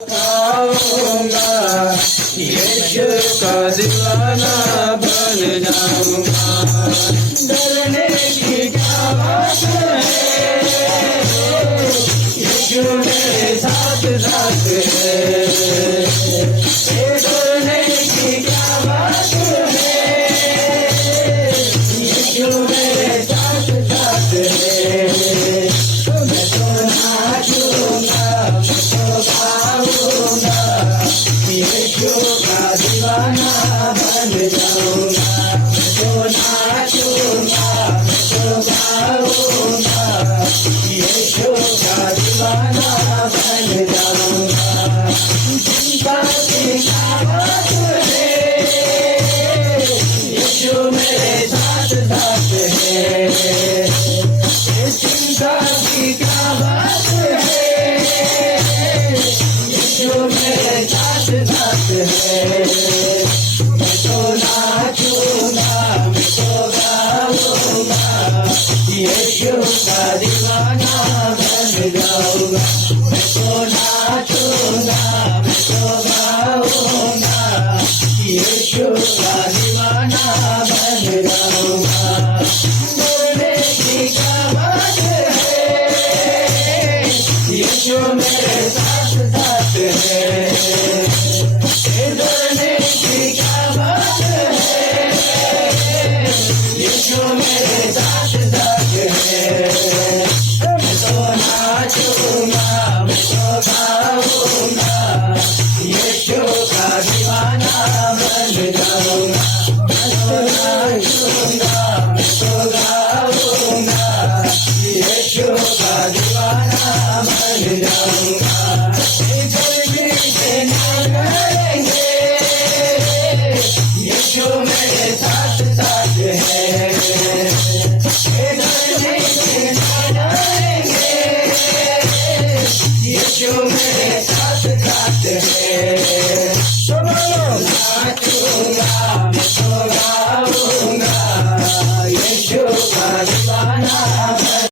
आऊंगा यीशु का दीवाना बन जाऊंगा। डरने की क्या बात है, यीशु मेरे साथ साथ है। डरने की क्या बात है, यीशु मेरे साथ साथ है। मैं तो नाचूंगा, मैं तो गाऊंगा, यीशु का दीवाना बन जाऊंगा। मैं तो नाचूंगा, मैं तो गाऊंगा, यीशु का दीवाना बन जाऊंगा। चिंता की क्या बात है, यीशु मेरे साथ साथ है। चिंता की क्या बात है, यीशु मेरे साथ साथ है।